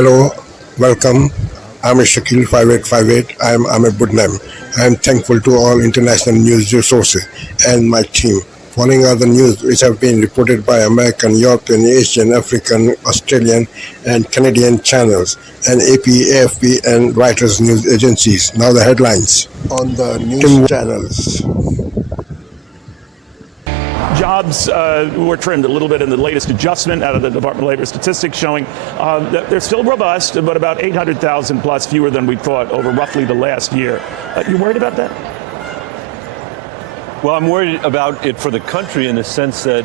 Hello, welcome. I'm Shakil 5858. I'm Ahmed Budnam. I am thankful to all international news resources and my team. Following other news which have been reported by American, European, Asian, African, Australian, and Canadian channels, and AP, AFP, and Reuters news agencies. Now the headlines on the news channels. Jobs were trimmed a little bit in the latest adjustment out of the Department of Labor statistics showing that they're still robust, but about 800,000 plus fewer than we thought over roughly the last year. You worried about that? Well, I'm worried about it for the country in the sense that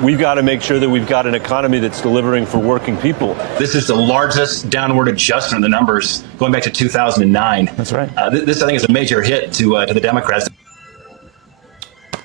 we've got to make sure that we've got an economy that's delivering for working people. This is the largest downward adjustment in the numbers going back to 2009. That's right. This, I think, is a major hit to the Democrats.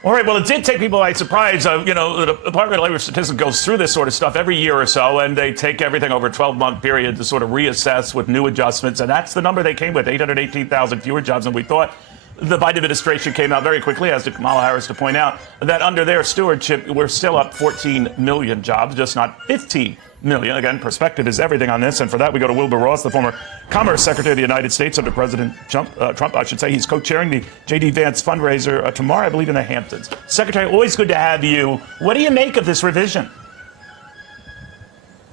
All right, well, it did take people by surprise. The Department of Labor Statistics goes through this sort of stuff every year or so, and they take everything over a 12-month period to sort of reassess with new adjustments, and that's the number they came with, 818,000 fewer jobs than we thought. The Biden administration came out very quickly, as did Kamala Harris, to point out that under their stewardship, we're still up 14 million jobs, just not 15 million. Again, perspective is everything on this, and for that, we go to Wilbur Ross, the former Commerce Secretary of the United States under President Trump, I should say. He's co-chairing the J.D. Vance fundraiser tomorrow, I believe, in the Hamptons. Secretary, always good to have you. What do you make of this revision?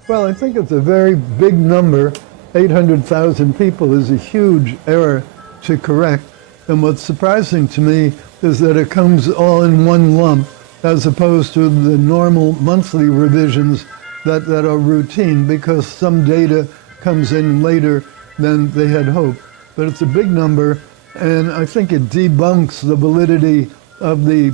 Well, I think it's a very big number. 800,000 people is a huge error to correct. And what's surprising to me is that it comes all in one lump, as opposed to the normal monthly revisions that are routine, because some data comes in later than they had hoped. But it's a big number, and I think it debunks the validity of the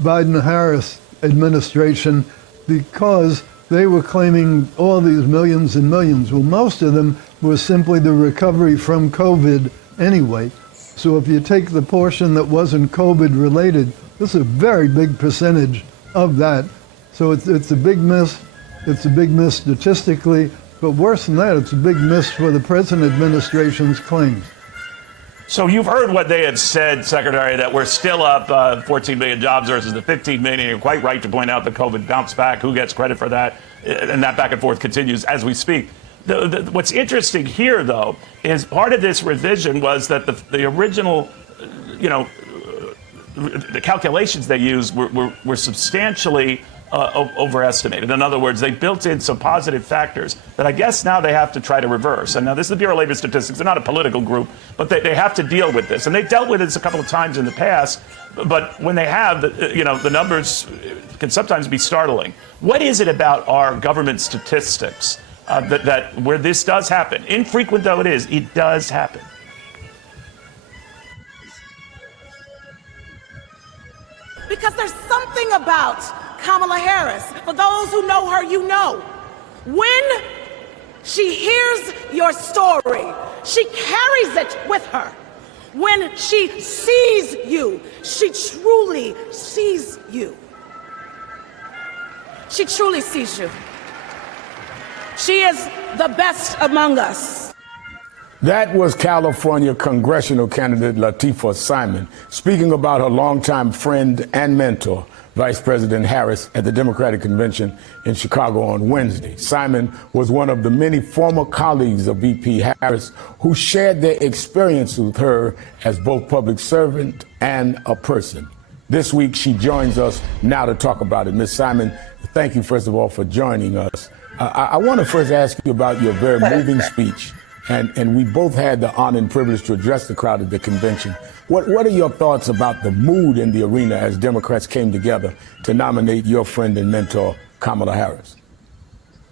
Biden-Harris administration, because they were claiming all these millions and millions. Well, most of them was simply the recovery from COVID anyway. So if you take the portion that wasn't COVID related, this is a very big percentage of that. So it's a big miss. It's a big miss statistically, but worse than that, it's a big miss for the present administration's claims. So you've heard what they have said, Secretary, that we're still up 14 million jobs versus the 15 million. You're quite right to point out that COVID bounced back. Who gets credit for that? And that back and forth continues as we speak. What's interesting here, though, is part of this revision was that the original, the calculations they used were substantially overestimated. In other words, they built in some positive factors that I guess now they have to try to reverse. And now this is the Bureau of Labor Statistics. They're not a political group, but they have to deal with this. And they've dealt with this a couple of times in the past. But when they have, the numbers can sometimes be startling. What is it about our government statistics that where this does happen? Infrequent though it does happen. Because there's something about Kamala Harris. For those who know her, you know. When she hears your story, she carries it with her. When she sees you, she truly sees you. She truly sees you. She is the best among us. That was California congressional candidate Latifah Simon speaking about her longtime friend and mentor, Vice President Harris, at the Democratic Convention in Chicago on Wednesday. Simon was one of the many former colleagues of VP Harris who shared their experience with her as both public servant and a person. This week, she joins us now to talk about it. Ms. Simon, thank you, first of all, for joining us. I want to first ask you about your very moving speech. And we both had the honor and privilege to address the crowd at the convention. What are your thoughts about the mood in the arena as Democrats came together to nominate your friend and mentor, Kamala Harris?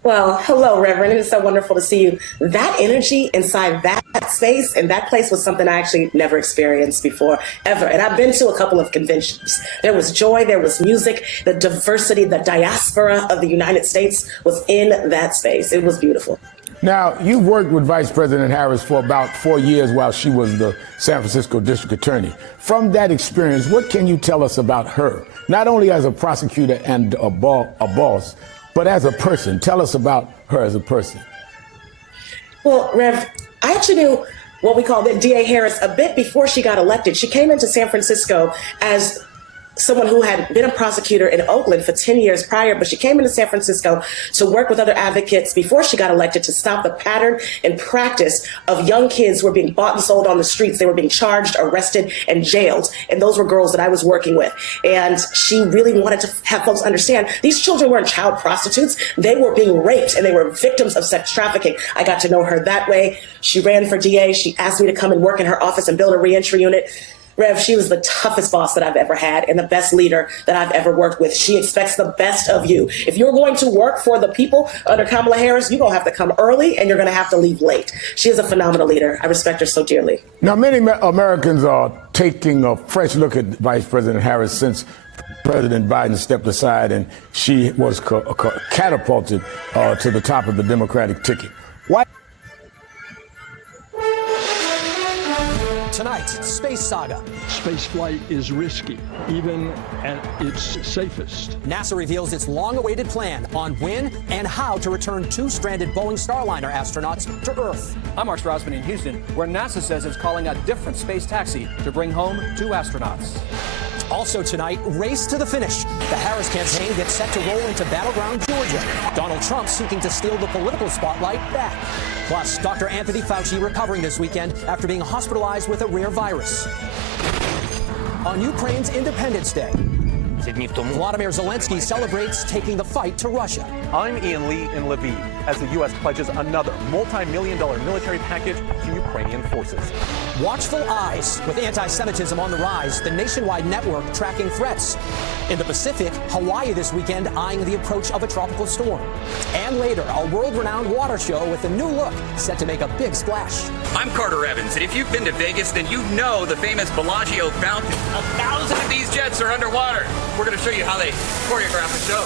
Well, hello, Reverend. It is so wonderful to see you. That energy inside that space and that place was something I actually never experienced before, ever. And I've been to a couple of conventions. There was joy, there was music, the diversity, the diaspora of the United States was in that space. It was beautiful. Now, you've worked with Vice President Harris for about 4 years while she was the San Francisco District Attorney. From that experience, what can you tell us about her? Not only as a prosecutor and a boss, but as a person. Tell us about her as a person. Well, Rev, I actually knew what we call the DA Harris a bit before she got elected. She came into San Francisco as someone who had been a prosecutor in Oakland for 10 years prior, but she came into San Francisco to work with other advocates before she got elected to stop the pattern and practice of young kids who were being bought and sold on the streets. They were being charged, arrested, and jailed. And those were girls that I was working with. And she really wanted to have folks understand these children weren't child prostitutes. They were being raped and they were victims of sex trafficking. I got to know her that way. She ran for DA. She asked me to come and work in her office and build a reentry unit. Rev, she was the toughest boss that I've ever had and the best leader that I've ever worked with. She expects the best of you. If you're going to work for the people under Kamala Harris, you're going to have to come early and you're going to have to leave late. She is a phenomenal leader. I respect her so dearly. Now, many Americans are taking a fresh look at Vice President Harris since President Biden stepped aside and she was catapulted to the top of the Democratic ticket. Why? Tonight, space saga. Space flight is risky, even at its safest. NASA reveals its long-awaited plan on when and how to return 2 stranded Boeing Starliner astronauts to Earth. I'm Mark Strassman in Houston, where NASA says it's calling a different space taxi to bring home 2 astronauts. Also tonight, race to the finish. The Harris campaign gets set to roll into battleground Georgia. Donald Trump seeking to steal the political spotlight back. Plus, Dr. Anthony Fauci recovering this weekend after being hospitalized with a rare virus. On Ukraine's Independence Day, Vladimir Zelensky celebrates taking the fight to Russia. I'm Ian Lee in Lviv as the U.S. pledges another multi-million-dollar military package to Ukrainian forces. Watchful eyes. With anti-Semitism on the rise, the nationwide network tracking threats. In the Pacific, Hawaii this weekend eyeing the approach of a tropical storm. And later, a world-renowned water show with a new look set to make a big splash. I'm Carter Evans, and if you've been to Vegas, then you know the famous Bellagio fountain. 1,000 of these jets are underwater. We're going to show you how they choreograph the show.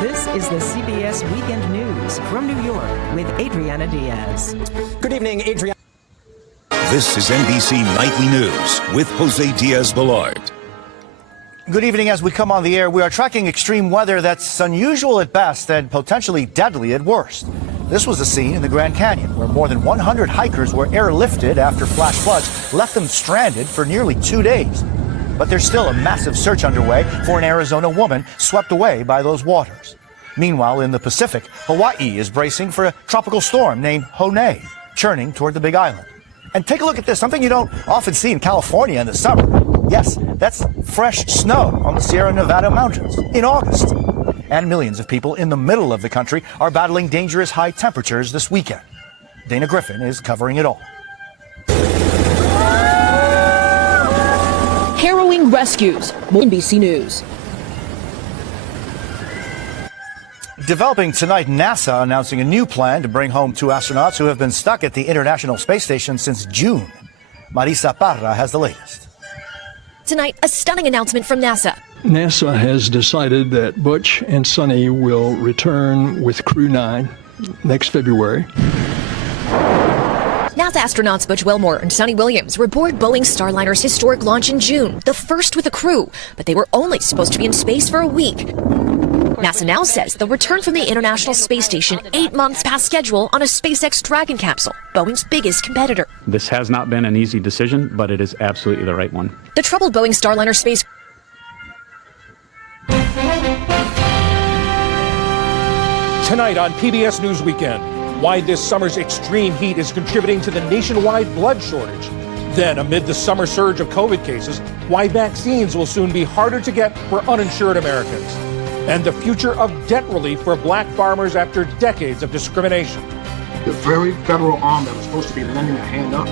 This is the CBS Weekend News from New York with Adriana Diaz. Good evening, Adriana. This is NBC Nightly News with Jose Diaz-Balart. Good evening. As we come on the air, we are tracking extreme weather that's unusual at best and potentially deadly at worst. This was a scene in the Grand Canyon where more than 100 hikers were airlifted after flash floods left them stranded for nearly 2 days. But there's still a massive search underway for an Arizona woman swept away by those waters. Meanwhile, in the Pacific, Hawaii is bracing for a tropical storm named Hone, churning toward the Big Island. And take a look at this, something you don't often see in California in the summer. Yes, that's fresh snow on the Sierra Nevada mountains in August. And millions of people in the middle of the country are battling dangerous high temperatures this weekend. Dana Griffin is covering it all. Harrowing rescues. NBC News. Developing tonight, NASA announcing a new plan to bring home 2 astronauts who have been stuck at the International Space Station since June. Marisa Parra has the latest. Tonight, a stunning announcement from NASA. NASA has decided that Butch and Sonny will return with Crew 9 next February. NASA astronauts Butch Wilmore and Sonny Williams were aboard Boeing Starliner's historic launch in June, the first with a crew, but they were only supposed to be in space for a week. NASA now says they'll return from the International Space Station 8 months past schedule on a SpaceX Dragon capsule, Boeing's biggest competitor. This has not been an easy decision, but it is absolutely the right one. The troubled Boeing Starliner space. Tonight on PBS News Weekend, why this summer's extreme heat is contributing to the nationwide blood shortage. Then, amid the summer surge of COVID cases, why vaccines will soon be harder to get for uninsured Americans. And the future of debt relief for black farmers after decades of discrimination. The very federal arm that was supposed to be lending a hand up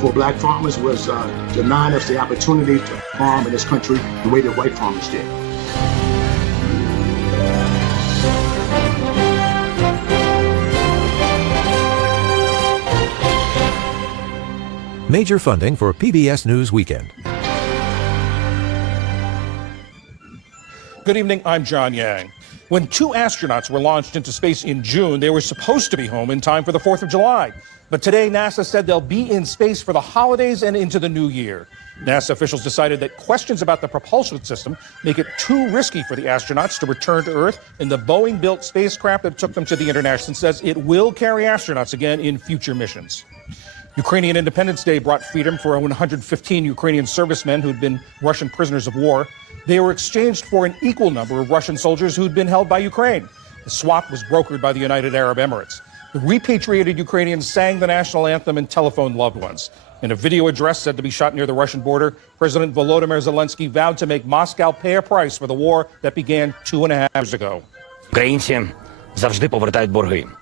for black farmers was denying us the opportunity to farm in this country the way that white farmers did. Major funding for PBS News Weekend. Good evening, I'm John Yang. When 2 astronauts were launched into space in June, they were supposed to be home in time for the 4th of July. But today, NASA said they'll be in space for the holidays and into the new year. NASA officials decided that questions about the propulsion system make it too risky for the astronauts to return to Earth, and the Boeing-built spacecraft that took them to the International says it will carry astronauts again in future missions. Ukrainian Independence Day brought freedom for 115 Ukrainian servicemen who'd been Russian prisoners of war. They were exchanged for an equal number of Russian soldiers who'd been held by Ukraine. The swap was brokered by the United Arab Emirates. The repatriated Ukrainians sang the national anthem and telephoned loved ones. In a video address said to be shot near the Russian border, President Volodymyr Zelensky vowed to make Moscow pay a price for the war that began 2.5 years ago.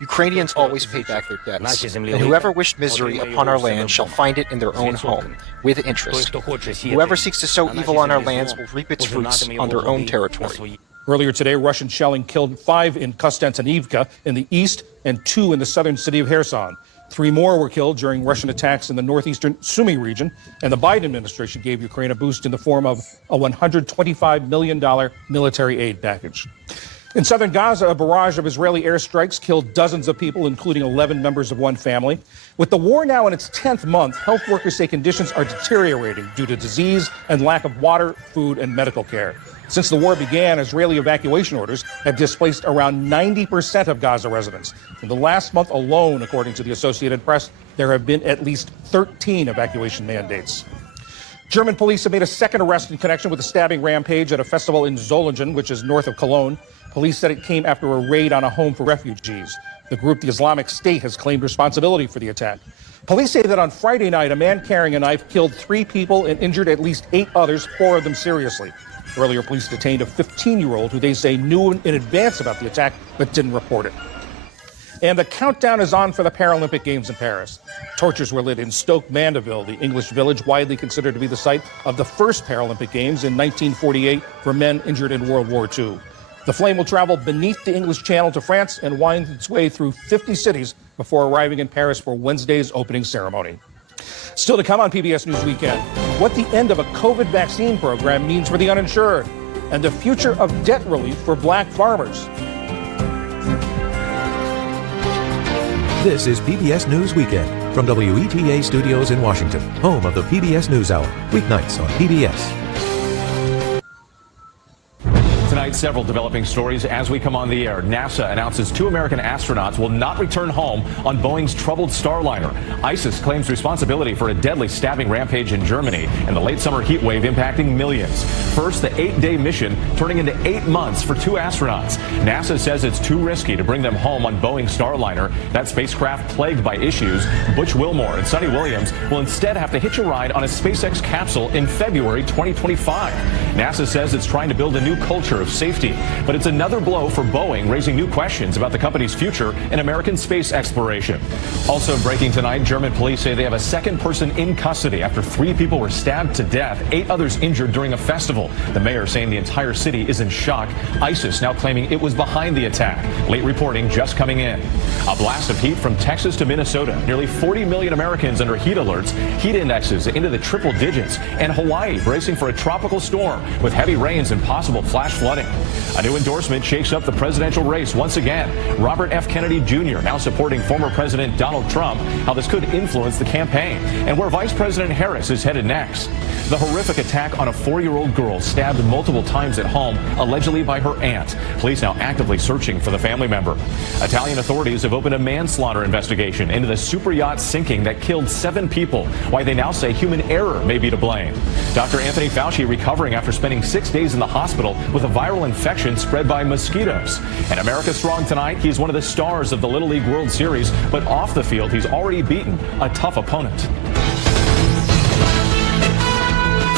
Ukrainians always pay back their debts, and whoever wished misery upon our land shall find it in their own home, with interest. Whoever seeks to sow evil on our lands will reap its fruits on their own territory. Earlier today, Russian shelling killed 5 in Konstantinivka in the east and 2 in the southern city of Kherson. 3 more were killed during Russian attacks in the northeastern Sumy region, and the Biden administration gave Ukraine a boost in the form of a $125 million military aid package. In southern Gaza, a barrage of Israeli airstrikes killed dozens of people, including 11 members of one family. With the war now in its 10th month, health workers say conditions are deteriorating due to disease and lack of water, food, and medical care. Since the war began, Israeli evacuation orders have displaced around 90% of Gaza residents. In the last month alone, according to the Associated Press, there have been at least 13 evacuation mandates. German police have made a second arrest in connection with a stabbing rampage at a festival in Solingen, which is north of Cologne. Police said it came after a raid on a home for refugees. The group, the Islamic State, has claimed responsibility for the attack. Police say that on Friday night, a man carrying a knife killed 3 people and injured at least 8 others, 4 of them seriously. Earlier, police detained a 15-year-old who they say knew in advance about the attack but didn't report it. And the countdown is on for the Paralympic Games in Paris. Torches were lit in Stoke Mandeville, the English village widely considered to be the site of the first Paralympic Games in 1948 for men injured in World War II. The flame will travel beneath the English Channel to France and wind its way through 50 cities before arriving in Paris for Wednesday's opening ceremony. Still to come on PBS News Weekend, what the end of a COVID vaccine program means for the uninsured, and the future of debt relief for black farmers. This is PBS News Weekend from WETA Studios in Washington, home of the PBS NewsHour, weeknights on PBS. Tonight, several developing stories as we come on the air. NASA announces 2 American astronauts will not return home on Boeing's troubled Starliner. ISIS claims responsibility for a deadly stabbing rampage in Germany and the late summer heat wave impacting millions. First, the 8-day mission turning into 8 months for 2 astronauts. NASA says it's too risky to bring them home on Boeing's Starliner. That spacecraft plagued by issues. Butch Wilmore and Sonny Williams will instead have to hitch a ride on a SpaceX capsule in February 2025. NASA says it's trying to build a new culture of safety, but it's another blow for Boeing, raising new questions about the company's future in American space exploration. Also breaking tonight, German police say they have a second person in custody after 3 people were stabbed to death, 8 others injured during a festival. The mayor saying the entire city is in shock. ISIS now claiming it was behind the attack. Late reporting just coming in. A blast of heat from Texas to Minnesota. Nearly 40 million Americans under heat alerts, heat indexes into the triple digits, and Hawaii bracing for a tropical storm with heavy rains and possible flash flooding. A new endorsement shakes up the presidential race once again. Robert F. Kennedy Jr. now supporting former President Donald Trump, how this could influence the campaign, and where Vice President Harris is headed next. The horrific attack on a 4-year-old girl stabbed multiple times at home, allegedly by her aunt. Police now actively searching for the family member. Italian authorities have opened a manslaughter investigation into the super yacht sinking that killed 7 people, why they now say human error may be to blame. Dr. Anthony Fauci recovering after spending 6 days in the hospital with a viral infection spread by mosquitoes. And America Strong tonight, he's one of the stars of the Little League World Series, but off the field, he's already beaten a tough opponent.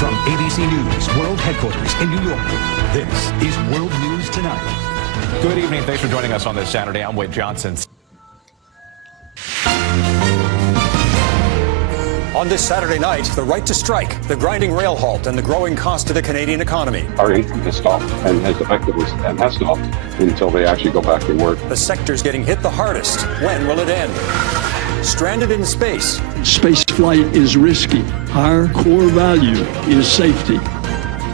From ABC News World Headquarters in New York, this is World News Tonight. Good evening. Thanks for joining us on this Saturday. I'm Wade Johnson. On this Saturday night, the right to strike, the grinding rail halt, and the growing cost to the Canadian economy. Our income has stopped and has effectively and has stopped until they actually go back to work. The sector's getting hit the hardest. When will it end? Stranded in space. Space flight is risky. Our core value is safety,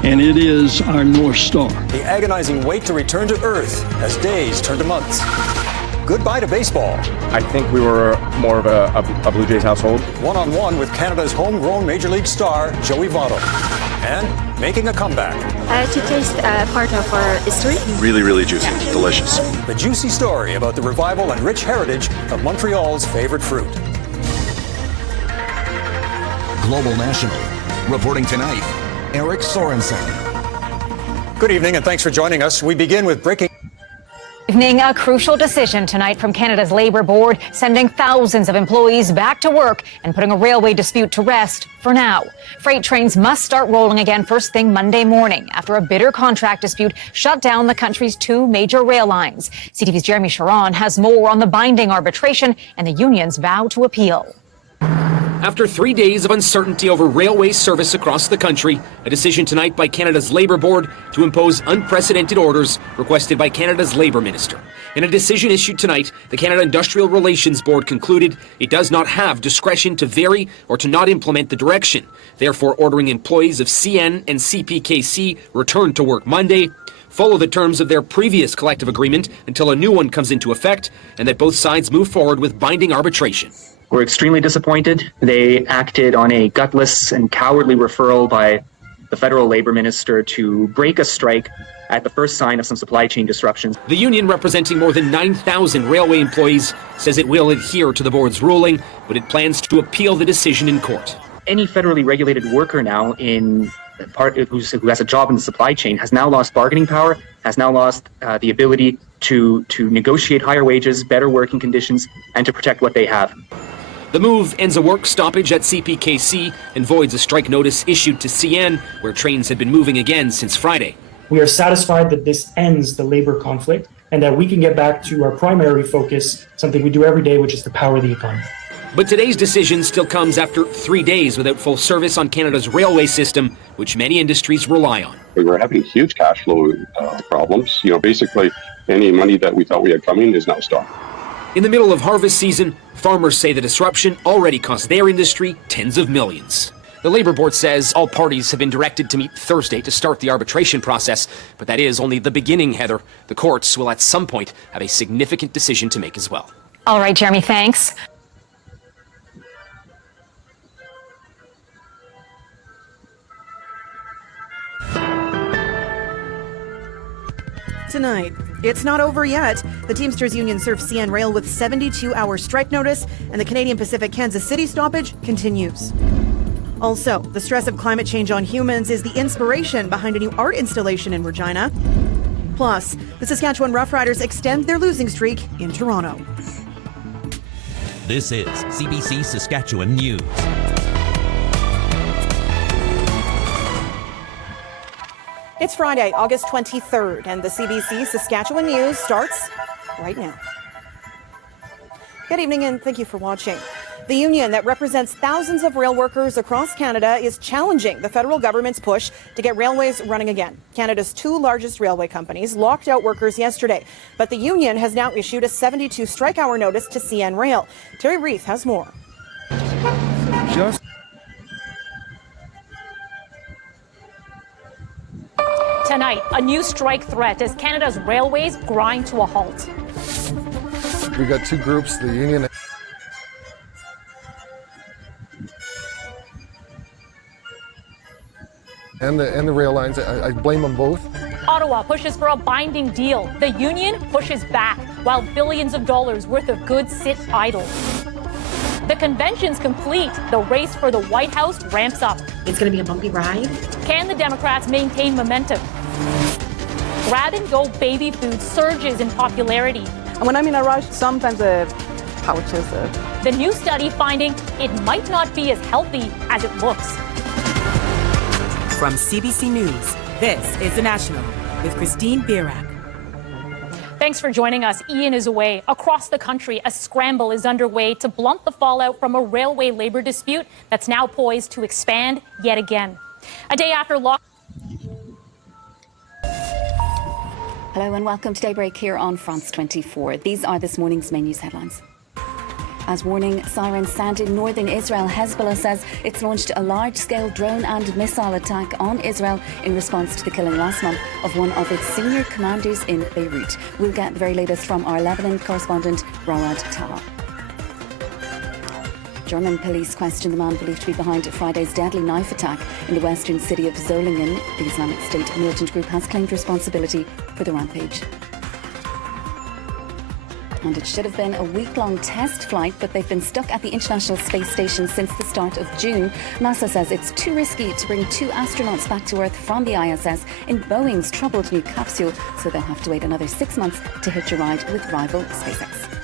and it is our North Star. The agonizing wait to return to Earth as days turn to months. Goodbye to baseball. I think we were more of a Blue Jays household. One-on-one with Canada's homegrown Major League star, Joey Votto. And making a comeback. To taste part of our history. Really, really juicy. Delicious. The juicy story about the revival and rich heritage of Montreal's favorite fruit. Global National. Reporting tonight, Eric Sorensen. Good evening and thanks for joining us. We begin with breaking. Evening, a crucial decision tonight from Canada's Labour Board, sending thousands of employees back to work and putting a railway dispute to rest for now. Freight trains must start rolling again first thing Monday morning after a bitter contract dispute shut down the country's two major rail lines. CTV's Jeremy Sharon has more on the binding arbitration and the union's vow to appeal. After 3 days of uncertainty over railway service across the country, a decision tonight by Canada's Labour Board to impose unprecedented orders requested by Canada's Labour Minister. In a decision issued tonight, the Canada Industrial Relations Board concluded it does not have discretion to vary or to not implement the direction, therefore ordering employees of CN and CPKC return to work Monday, follow the terms of their previous collective agreement until a new one comes into effect, and that both sides move forward with binding arbitration. We're extremely disappointed. They acted on a gutless and cowardly referral by the federal labor minister to break a strike at the first sign of some supply chain disruptions. The union, representing more than 9,000 railway employees, says it will adhere to the board's ruling, but it plans to appeal the decision in court. Any federally regulated worker now who has a job in the supply chain has now lost bargaining power, has now lost the ability to negotiate higher wages, better working conditions, and to protect what they have. The move ends a work stoppage at CPKC and voids a strike notice issued to CN, where trains had been moving again since Friday. We are satisfied that this ends the labor conflict and that we can get back to our primary focus, something we do every day, which is to power the economy. But today's decision still comes after 3 days without full service on Canada's railway system, which many industries rely on. We were having huge cash flow problems. Basically any money that we thought we had coming is now stopped. In the middle of harvest season, farmers say the disruption already cost their industry tens of millions. The Labour Board says all parties have been directed to meet Thursday to start the arbitration process, but that is only the beginning, Heather. The courts will at some point have a significant decision to make as well. All right, Jeremy, thanks. Tonight, it's not over yet. The Teamsters Union served CN Rail with 72-hour strike notice, and the Canadian Pacific Kansas City stoppage continues. Also, the stress of climate change on humans is the inspiration behind a new art installation in Regina. Plus, the Saskatchewan Roughriders extend their losing streak in Toronto. This is CBC Saskatchewan News. It's Friday, August 23rd, and the CBC Saskatchewan News starts right now. Good evening, and thank you for watching. The union that represents thousands of rail workers across Canada is challenging the federal government's push to get railways running again. Canada's two largest railway companies locked out workers yesterday, but the union has now issued a 72 strike-hour notice to CN Rail. Terry Reith has more. Tonight, a new strike threat as Canada's railways grind to a halt. We got two groups, the union and the rail lines. I blame them both. Ottawa pushes for a binding deal. The union pushes back while billions of dollars worth of goods sit idle. The convention's complete. The race for the White House ramps up. It's going to be a bumpy ride. Can the Democrats maintain momentum? Grab-and-go baby food surges in popularity. And when I'm in a rush, sometimes the pouches. The new study finding it might not be as healthy as it looks. From CBC News, this is The National with Christine Birak. Thanks for joining us. Ian is away. Across the country, a scramble is underway to blunt the fallout from a railway labor dispute that's now poised to expand yet again. A day after Hello and welcome to Daybreak here on France 24. These are this morning's main news headlines. As warning sirens sound in northern Israel, Hezbollah says it's launched a large-scale drone and missile attack on Israel in response to the killing last month of one of its senior commanders in Beirut. We'll get the very latest from our Lebanon correspondent, Rawad Taha. German police question the man believed to be behind Friday's deadly knife attack in the western city of Solingen. The Islamic State militant group has claimed responsibility for the rampage. And it should have been a week-long test flight, but they've been stuck at the International Space Station since the start of June. NASA says it's too risky to bring 2 astronauts back to Earth from the ISS in Boeing's troubled new capsule, so they'll have to wait another 6 months to hitch a ride with rival SpaceX.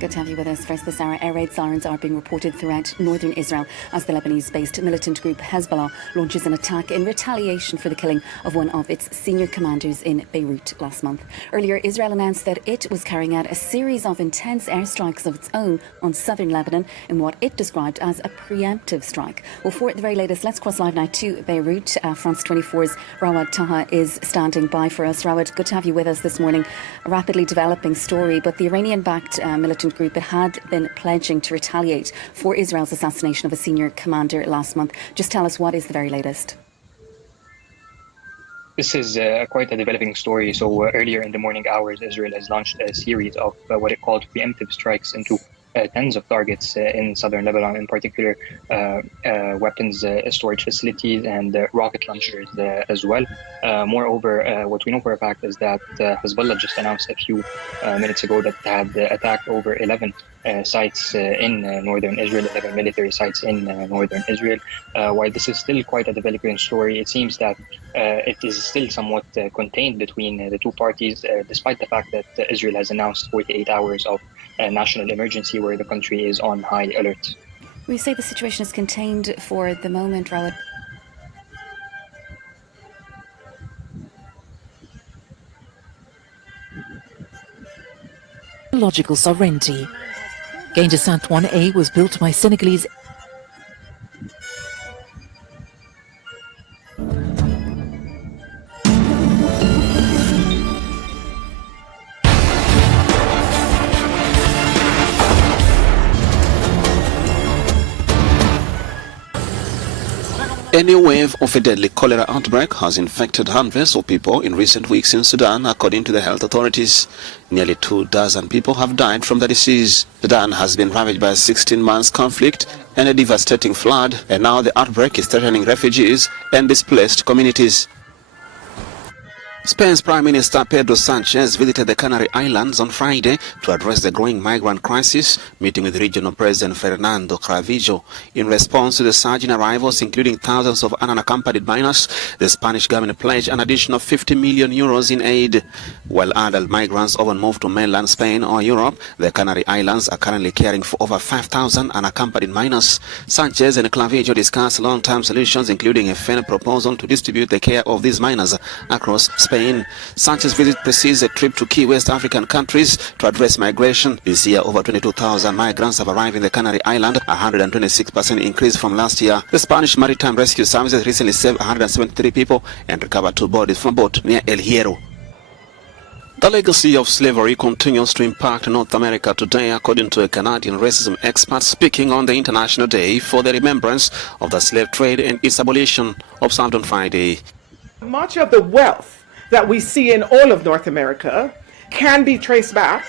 Good to have you with us. First this hour, air raid sirens are being reported throughout northern Israel as the Lebanese-based militant group Hezbollah launches an attack in retaliation for the killing of one of its senior commanders in Beirut last month. Earlier, Israel announced that it was carrying out a series of intense airstrikes of its own on southern Lebanon in what it described as a preemptive strike. Well, for the very latest, let's cross live now to Beirut. France 24's Rawad Taha is standing by for us. Rawad, good to have you with us this morning. A rapidly developing story, but the Iranian-backed militant group, it had been pledging to retaliate for Israel's assassination of a senior commander last month. Just tell us, what is the very latest? This is quite a developing story. So earlier in the morning hours, Israel has launched a series of what it called preemptive strikes into tens of targets in southern Lebanon, in particular weapons storage facilities and rocket launchers as well. Moreover, what we know for a fact is that Hezbollah just announced a few minutes ago that they had attacked over 11 sites in northern Israel, 11 military sites in northern Israel. While this is still quite a developing story, it seems that it is still somewhat contained between the two parties, despite the fact that Israel has announced 48 hours of national emergency where the country is on high alert. We say the situation is contained for the moment, Rawad. Logical sovereignty. Gained Saint 1A was built by Senegalese A new wave of a deadly cholera outbreak has infected hundreds of people in recent weeks in Sudan, according to the health authorities. Nearly 24 people have died from the disease. Sudan has been ravaged by a 16-month conflict and a devastating flood, and now the outbreak is threatening refugees and displaced communities. Spain's Prime Minister Pedro Sanchez visited the Canary Islands on Friday to address the growing migrant crisis, meeting with regional President Fernando Clavijo. In response to the surge in arrivals, including thousands of unaccompanied minors, the Spanish government pledged an additional 50 million euros in aid. While adult migrants often move to mainland Spain or Europe, the Canary Islands are currently caring for over 5,000 unaccompanied minors. Sanchez and Clavijo discussed long-term solutions, including a fair proposal to distribute the care of these minors across Spain. Sanchez's visit precedes a trip to key West African countries to address migration. This year, over 22,000 migrants have arrived in the Canary Island, a 126% increase from last year. The Spanish Maritime Rescue Services recently saved 173 people and recovered 2 bodies from a boat near El Hierro. The legacy of slavery continues to impact North America today, according to a Canadian racism expert speaking on the International Day for the Remembrance of the Slave Trade and its Abolition, observed on Friday. Much of the wealth that we see in all of North America can be traced back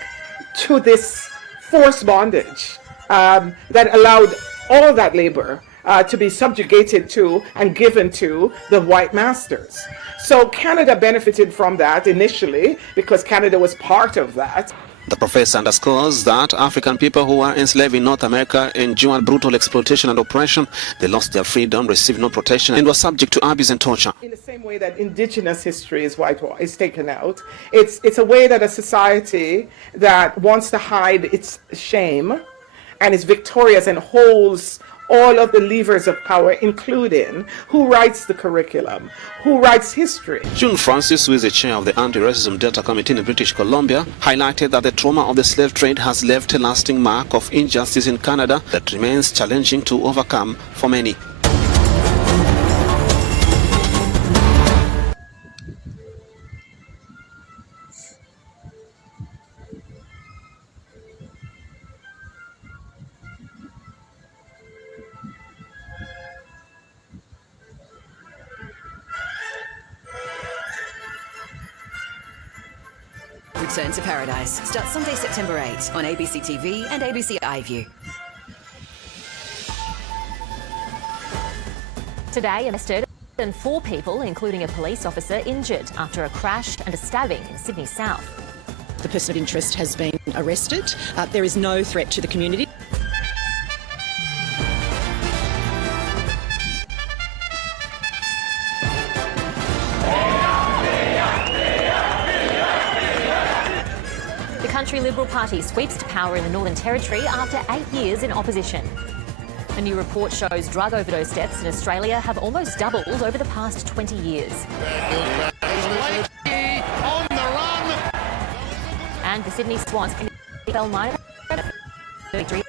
to this forced bondage that allowed all that labor to be subjugated to and given to the white masters. So Canada benefited from that initially because Canada was part of that. The professor underscores that African people who were enslaved in North America endured brutal exploitation and oppression. They lost their freedom, received no protection, and were subject to abuse and torture. In the same way that indigenous history is taken out, it's a way that a society that wants to hide its shame and is victorious and holds all of the levers of power, including who writes the curriculum, who writes history. June Francis, who is the chair of the Anti-Racism Delta Committee in British Columbia, highlighted that the trauma of the slave trade has left a lasting mark of injustice in Canada that remains challenging to overcome for many. Return to Paradise starts Sunday, September 8 on ABC TV and ABC iView. Today, arrested and 4 people, including a police officer, injured after a crash and a stabbing in Sydney South. The person of interest has been arrested. There is no threat to the community. The Country Liberal Party sweeps to power in the Northern Territory after 8 years in opposition. A new report shows drug overdose deaths in Australia have almost doubled over the past 20 years. And the Sydney Swans fell minor victory.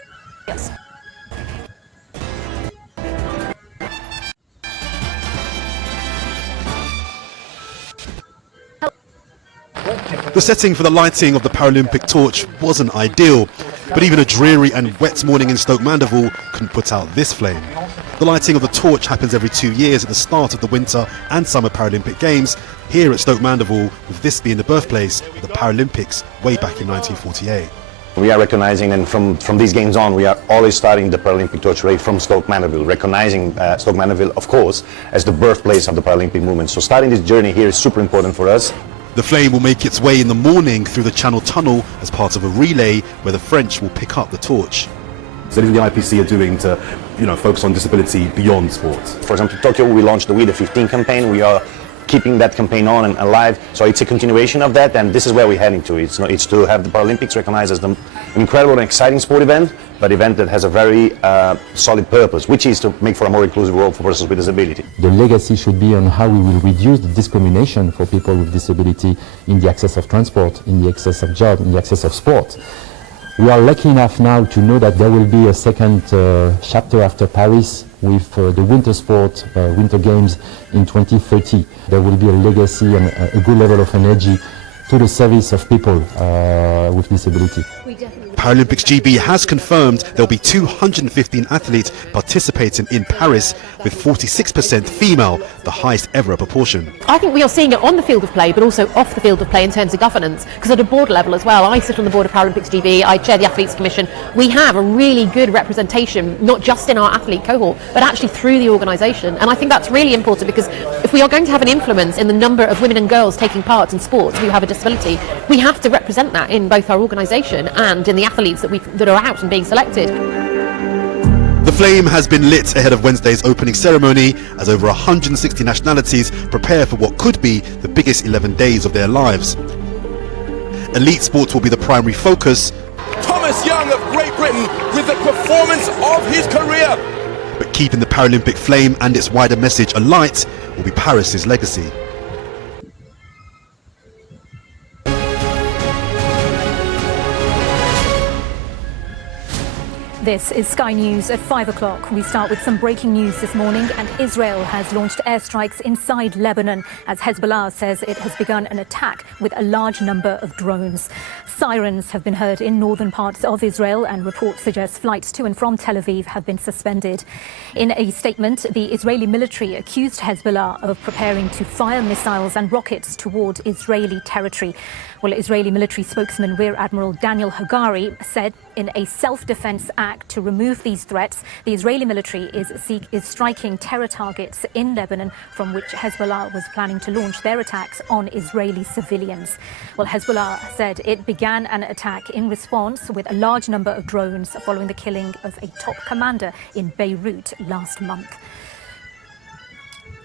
The setting for the lighting of the Paralympic torch wasn't ideal, but even a dreary and wet morning in Stoke Mandeville couldn't put out this flame. The lighting of the torch happens every 2 years at the start of the Winter and Summer Paralympic Games here at Stoke Mandeville, with this being the birthplace of the Paralympics way back in 1948. We are recognizing, and from these games on, we are always starting the Paralympic torch parade from Stoke Mandeville, recognizing Stoke Mandeville, of course, as the birthplace of the Paralympic movement. So starting this journey here is super important for us. The flame will make its way in the morning through the Channel Tunnel as part of a relay where the French will pick up the torch. So what the IPC are doing to, focus on disability beyond sports? For example, Tokyo, we launched the We the 15 campaign. We are keeping that campaign on and alive. So it's a continuation of that, and this is where we're heading to. It's to have the Paralympics recognized as an incredible and exciting sport event, but event that has a very solid purpose, which is to make for a more inclusive world for persons with disability. The legacy should be on how we will reduce the discrimination for people with disability in the access of transport, in the access of job, in the access of sport. We are lucky enough now to know that there will be a second chapter after Paris with the winter sport, winter games in 2030. There will be a legacy and a good level of energy to the service of people with disability. Paralympics GB has confirmed there'll be 215 athletes participating in Paris, with 46% female, the highest ever proportion. I think we are seeing it on the field of play, but also off the field of play in terms of governance, because at a board level as well, I sit on the board of Paralympics GB, I chair the Athletes Commission. We have a really good representation, not just in our athlete cohort, but actually through the organisation. And I think that's really important, because if we are going to have an influence in the number of women and girls taking part in sports who have a disability, we have to represent that in both our organisation and in the athletes that are out and being selected. The flame has been lit ahead of Wednesday's opening ceremony as over 160 nationalities prepare for what could be the biggest 11 days of their lives. Elite sports will be the primary focus. Thomas Young of Great Britain with the performance of his career. But keeping the Paralympic flame and its wider message alight will be Paris's legacy. This is Sky News at 5 o'clock. We start with some breaking news this morning, and Israel has launched airstrikes inside Lebanon as Hezbollah says it has begun an attack with a large number of drones. Sirens have been heard in northern parts of Israel, and reports suggest flights to and from Tel Aviv have been suspended. In a statement, the Israeli military accused Hezbollah of preparing to fire missiles and rockets toward Israeli territory. Well, Israeli military spokesman Rear Admiral Daniel Hagari said in a self-defense act to remove these threats, the Israeli military is striking terror targets in Lebanon from which Hezbollah was planning to launch their attacks on Israeli civilians. Well, Hezbollah said it began an attack in response with a large number of drones following the killing of a top commander in Beirut last month.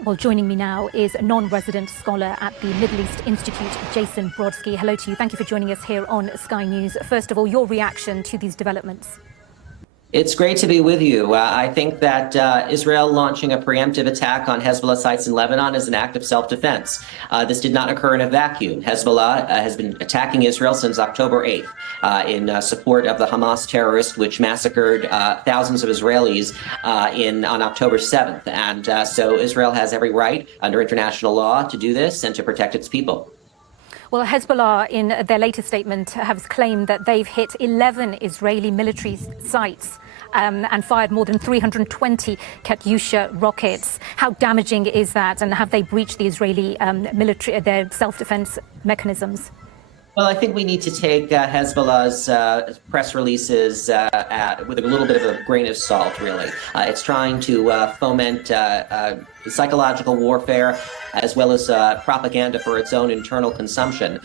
Well, joining me now is a non-resident scholar at the Middle East Institute, Jason Brodsky. Hello to you. Thank you for joining us here on Sky News. First of all, your reaction to these developments. It's great to be with you. I think that Israel launching a preemptive attack on Hezbollah sites in Lebanon is an act of self-defense. This did not occur in a vacuum. Hezbollah has been attacking Israel since October 8th in support of the Hamas terrorists, which massacred thousands of Israelis on October 7th. And so Israel has every right under international law to do this and to protect its people. Well, Hezbollah, in their latest statement, have claimed that they've hit 11 Israeli military sites and fired more than 320 Katyusha rockets. How damaging is that, and have they breached the Israeli military, their self-defense mechanisms? Well, I think we need to take Hezbollah's press releases with a little bit of a grain of salt, really. It's trying to foment psychological warfare as well as propaganda for its own internal consumption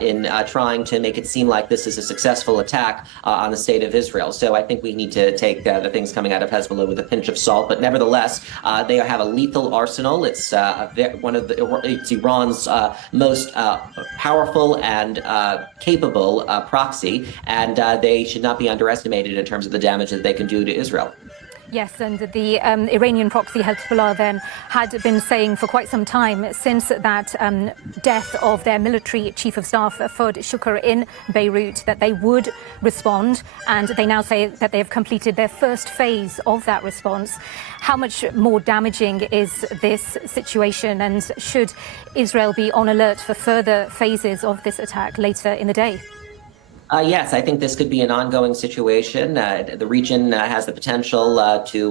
in trying to make it seem like this is a successful attack on the state of Israel. So I think we need to take the things coming out of Hezbollah with a pinch of salt. But nevertheless, they have a lethal arsenal. It's it's Iran's most powerful and capable proxy, and they should not be underestimated in terms of the damage that they can do to Israel. Yes, and the Iranian proxy Hezbollah then had been saying for quite some time since that death of their military chief of staff, Fuad Shukr, in Beirut, that they would respond, and they now say that they have completed their first phase of that response. How much more damaging is this situation, and should Israel be on alert for further phases of this attack later in the day? Yes, I think this could be an ongoing situation. The region has the potential to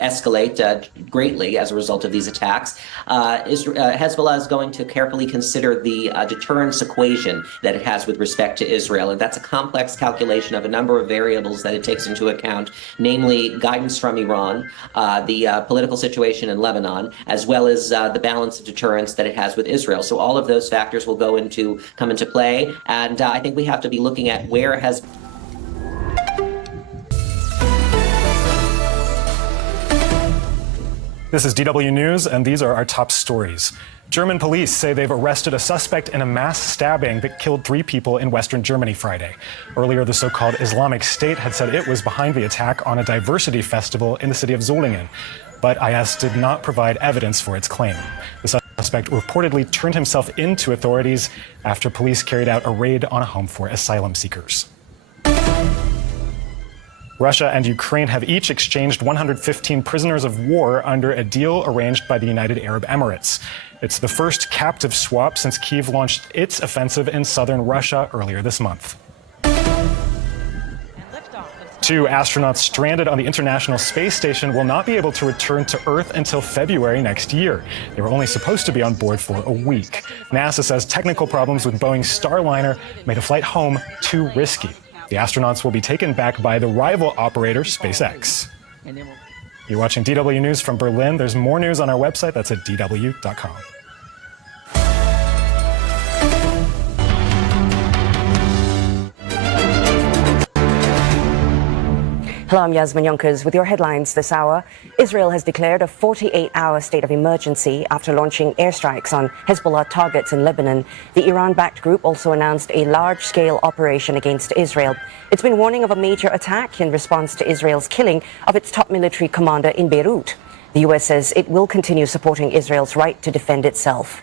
escalate greatly as a result of these attacks. Hezbollah is going to carefully consider the deterrence equation that it has with respect to Israel, and that's a complex calculation of a number of variables that it takes into account, namely guidance from Iran, the political situation in Lebanon, as well as the balance of deterrence that it has with Israel. So all of those factors will come into play, and I think we have to be looking at where has This is DW News, and these are our top stories. German police say they've arrested a suspect in a mass stabbing that killed 3 people in Western Germany Friday. Earlier, the so-called Islamic State had said it was behind the attack on a diversity festival in the city of Solingen. But IS did not provide evidence for its claim. The suspect reportedly turned himself in to authorities after police carried out a raid on a home for asylum seekers. Russia and Ukraine have each exchanged 115 prisoners of war under a deal arranged by the United Arab Emirates. It's the first captive swap since Kyiv launched its offensive in southern Russia earlier this month. 2 astronauts stranded on the International Space Station will not be able to return to Earth until February next year. They were only supposed to be on board for a week. NASA says technical problems with Boeing's Starliner made a flight home too risky. The astronauts will be taken back by the rival operator, SpaceX. You're watching DW News from Berlin. There's more news on our website. That's at dw.com. Hello, I'm Yasmin Yonkers with your headlines this hour. Israel has declared a 48-hour state of emergency after launching airstrikes on Hezbollah targets in Lebanon. The Iran-backed group also announced a large-scale operation against Israel. It's been warning of a major attack in response to Israel's killing of its top military commander in Beirut. The U.S. says it will continue supporting Israel's right to defend itself.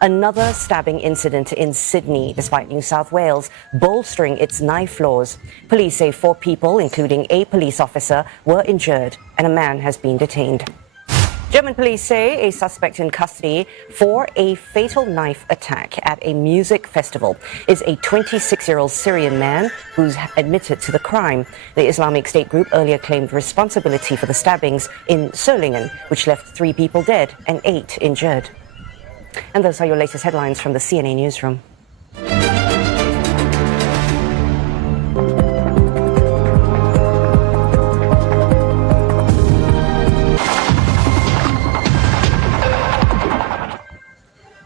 Another stabbing incident in Sydney, despite New South Wales bolstering its knife laws. Police say 4 people, including a police officer, were injured and a man has been detained. German police say a suspect in custody for a fatal knife attack at a music festival is a 26-year-old Syrian man who's admitted to the crime. The Islamic State group earlier claimed responsibility for the stabbings in Solingen, which left 3 people dead and 8 injured. And those are your latest headlines from the CNN newsroom.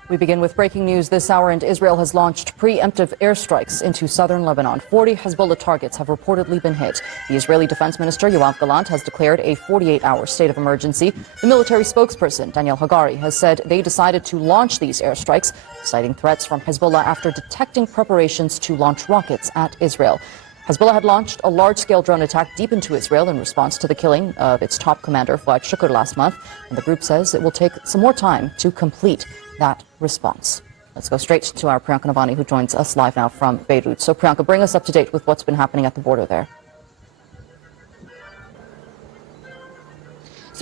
We begin with breaking news this hour, and Israel has launched preemptive airstrikes into southern Lebanon. 40 Hezbollah targets have reportedly been hit. The Israeli Defense Minister Yoav Gallant has declared a 48-hour state of emergency. The military spokesperson, Daniel Hagari, has said they decided to launch these airstrikes, citing threats from Hezbollah after detecting preparations to launch rockets at Israel. Hezbollah had launched a large-scale drone attack deep into Israel in response to the killing of its top commander, Fuad Shukr, last month, and the group says it will take some more time to complete that response. Let's go straight to our Priyanka Navani, who joins us live now from Beirut. So Priyanka, bring us up to date with what's been happening at the border there.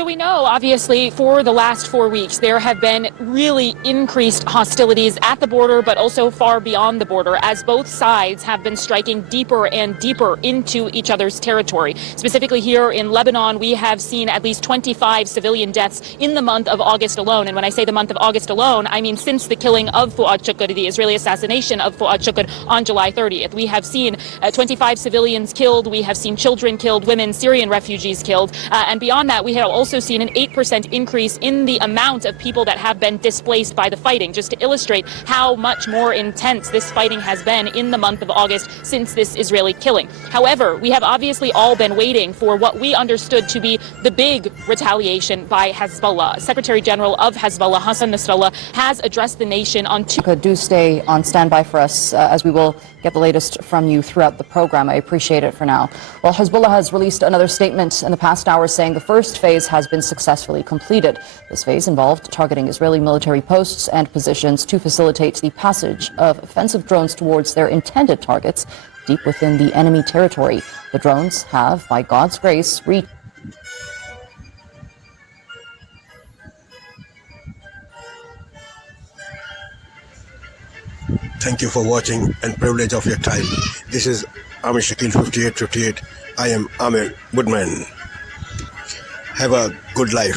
So we know, obviously, for the last 4 weeks, there have been really increased hostilities at the border, but also far beyond the border, as both sides have been striking deeper and deeper into each other's territory. Specifically here in Lebanon, we have seen at least 25 civilian deaths in the month of August alone. And when I say the month of August alone, I mean since the killing of Fuad Shukr, the Israeli assassination of Fuad Shukr on July 30th. We have seen 25 civilians killed. We have seen children killed, women, Syrian refugees killed. And beyond that, we have also seen an 8% increase in the amount of people that have been displaced by the fighting, just to illustrate how much more intense this fighting has been in the month of August since this Israeli killing. However, we have obviously all been waiting for what we understood to be the big retaliation by Hezbollah. Secretary General of Hezbollah, Hassan Nasrallah, has addressed the nation on Do stay on standby for us as we will get the latest from you throughout the program. I appreciate it for now. Well, Hezbollah has released another statement in the past hour saying the first phase has been successfully completed. This phase involved targeting Israeli military posts and positions to facilitate the passage of offensive drones towards their intended targets deep within the enemy territory. The drones have, by God's grace, reached. Thank you for watching and privilege of your time. This is Amir Shakil 5858. I am Amir Woodman. Have a good life.